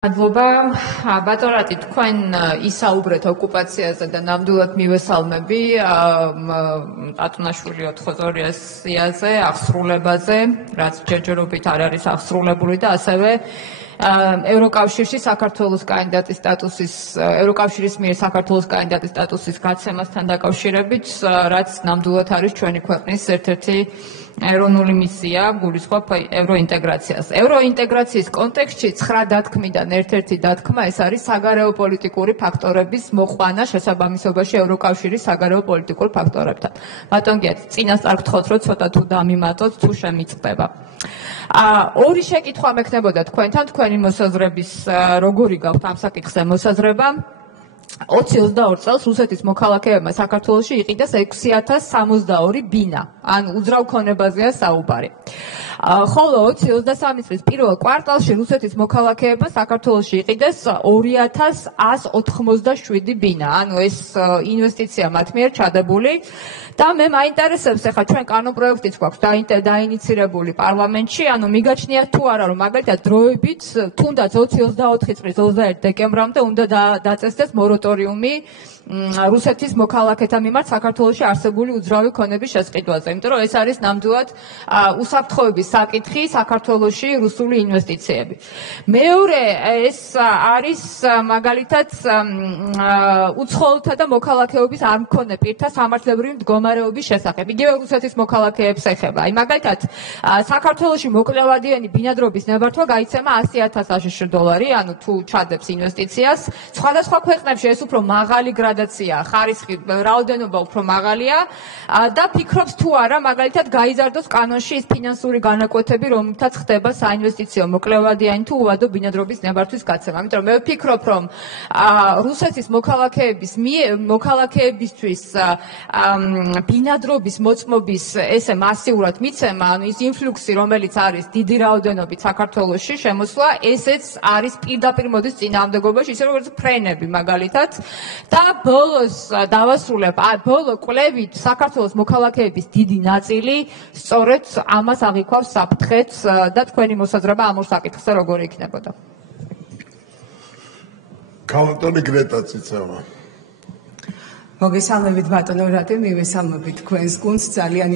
მადლობა ბატონრატი თქვენ ისაუბრეთ ოკუპაციაზე და ნამდვილად მივესალმები ატონაშვილი ოთხოწორიაზე აღსრულებაზე, რაც ჯერჯერობით არ არის აღსრულებული და ასევე ევროკავშირში საქართველოს კანდიდატის სტატუსის ევროკავშირის მიერ საქართველოს კანდიდატის სტატუსის გაცემასთან დაკავშირებით, რაც ნამდვილად არის ჩვენი ქვეყნის ერთ-ერთი ეროვნული მისია, გულისხმობ ევროინტეგრაციას. ევროინტეგრაციის კონტექსტში 9 დათქმიდან ერთ-ერთი დათქმა ეს არის საგარეო პოლიტიკური ფაქტორების მოყვანა შესაბამისობაში ევროკავშირის საგარეო პოლიტიკურ ფაქტორებთან. ბატონ გიათი, წინასწარ გთხოვთ, რომ ცოტა თუ დამიმატოთ, თუ შემიწყდება. ორი შეკითხვა მექნებოდა თქვენთან, თქვენი მოსაზრების როგორი გაქვთ ამ საკითხზე მოსაზრება? 2022 წელს რუსეთის მოქალაქეებმა საქართველოში იყიდეს 6062 ბინა, ან უძრავ ქონებაზეა საუბარი. ხოლო 2023 წლის პირველ კვარტალში რუსეთის მოქალაქეებმა საქართველოში იყიდეს 2187 ბინა, ანუ ეს ინვესტიცია მათ მიერ ჩადებული და მე მაინტერესებს ახლა ჩვენ კანონპროექტიც გვაქვს დაინიცირებული პარლამენტში, ანუ მიგაჩნიათ თუ არა რომ მაგალითად დროებით თუნდაც 2024 წლის 21 დეკემბრამდე უნდა დაწესდეს მორატორიუმი რუსეთის მოქალაქეთა მიმართ საქართველოში არსებული უძრავი ქონების შესყიდვაზე, იმიტომ რომ ეს არის ნამდვილად უსაფრთხოების საკითხი საქართველოში რუსული ინვესტიციები. მეორე ეს არის მაგალითად უცხოელთა და მოქალაქეობის არ მქონე პირთა სამართლებრივი მდგომარეობის შესახებ. იგივე რუსეთის მოქალაქეებს ეხება. აი მაგალითად საქართველოში მოკლევადიანი ბინადრობის ნებართვა გაიცემა 100,000 აშშ დოლარი, ანუ თუ ჩადებს ინვესტიციას. სხვადასხვა ქვეყნებში ეს უფრო მაღალი გრადაცია, ხარისხი, რაოდენობა უფრო მაღალია და ფიქრობს თუ არა მაგალითად გაიზარდოს კანონში ის ფინანსური განაკვეთები, რომლითაც ხდება საინვესტიციო მოკლევადიანი თუ უვადო ბინადრობის ნებართვის გაცემა. ამიტომ მე ვფიქრობ, რომ რუსეთის მოქალაქეებისთვის ბინადრობის მოწმობის ესე მასიურად მიცემა, ანუ ის ინფლუქსი, რომელიც არის დიდი რაოდენობით საქართველოში შემოსვლა, ესეც არის პირდაპირ მოდის წინააღმდეგობაში, ისე როგორც ფრენები მაგალითად და ბოლოს დავასრულებ, ბოლო კვლევით საქართველოს მოქალაქეების დიდი ნაწილი სწორედ ამას აღიქვავს საფრთხეთ და თქვენი მოსაზრება ამ ორ საკითხზე როგორი იქნებოდა? კანტონი გრეტა ციცავა. მოგესალმებით ბატონო რატე მივესალმებით თქვენს გუნდს ძალიან